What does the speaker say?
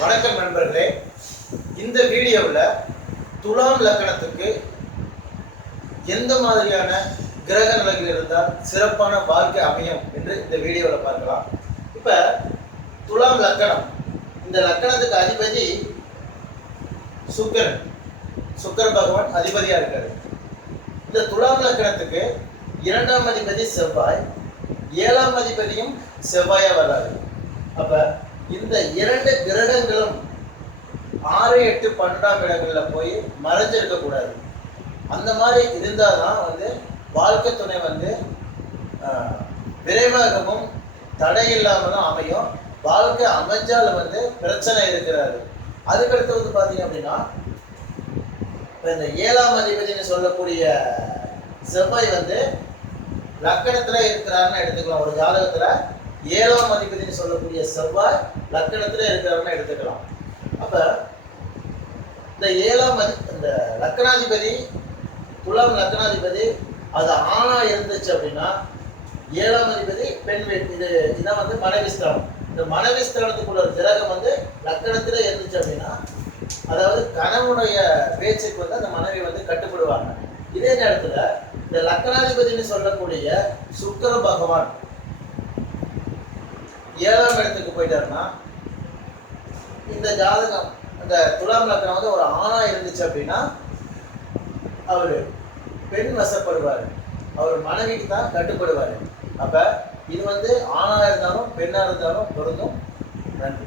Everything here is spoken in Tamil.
வணக்கம் நண்பர்களே. இந்த வீடியோவில் துலாம் லக்னத்துக்கு எந்த மாதிரியான கிரக நிலைகள் இருந்தால் சிறப்பான வாழ்க்கை அமையும் என்று இந்த வீடியோவில் பார்க்கலாம். இப்போ துலாம் லக்னம், இந்த லக்னத்துக்கு அதிபதி சுக்கிர பகவான் அதிபதியாக இருக்காரு. இந்த துலாம் லக்னத்துக்கு 2ஆம் அதிபதி செவ்வாய், 7ஆம் அதிபதியும் செவ்வாயா வர்றாரு. அப்ப இந்த 2 கிரகங்களும் 6, 8, 12ஆம் இடங்கள்ல போய் மறைஞ்சிருக்க கூடாது. அந்த மாதிரி இருந்தாதான் வாழ்க்கை துணை விரைவாகவும் தடையில்லாமலும் அமையும். வாழ்க்கை அமைஞ்சால பிரச்சனை இருக்கிறாரு. அதுக்கடுத்து பார்த்தீங்க அப்படின்னா, இந்த 7ஆம் அதிபதினு சொல்லக்கூடிய செவ்வாய் லக்கணத்துல இருக்கிறாருன்னு எடுத்துக்கலாம். ஒரு ஜாதகத்துல 7ஆம் அதிபதினு சொல்லக்கூடிய செவ்வாய் லக்கணத்துல இருக்கிறாருன்னு எடுத்துக்கலாம். அப்ப இந்த இந்த லக்கணாதிபதி, துலாம் லக்கணாதிபதி அது ஆணா இருந்துச்சு அப்படின்னா, 7ஆம் அதிபதி பெண் வீட்டு, இதுதான் மனைவி ஸ்தானம். இந்த மனைவி ஸ்தானத்துக்குள்ள ஒரு கிரகம் லக்கணத்துல இருந்துச்சு அப்படின்னா, அதாவது கணவனுடைய பேச்சுக்கு அந்த மனைவி கட்டுப்படுவாங்க. இதே நேரத்துல இந்த லக்கணாதிபதினு சொல்லக்கூடிய சுக்கிர பகவான் 7ஆம் இடத்துக்கு போயிட்டாருன்னா, இந்த ஜாதகம் இந்த துலாம் லக்னம் ஒரு ஆணா இருந்துச்சு அப்படின்னா, அவரு பெண் வசப்படுவார், அவர் மனைவிக்கு தான் கட்டுப்படுவார். அப்ப இது ஆணா இருந்தாலும் பெண்ணா இருந்தாலும் பொருந்தும். நன்றி.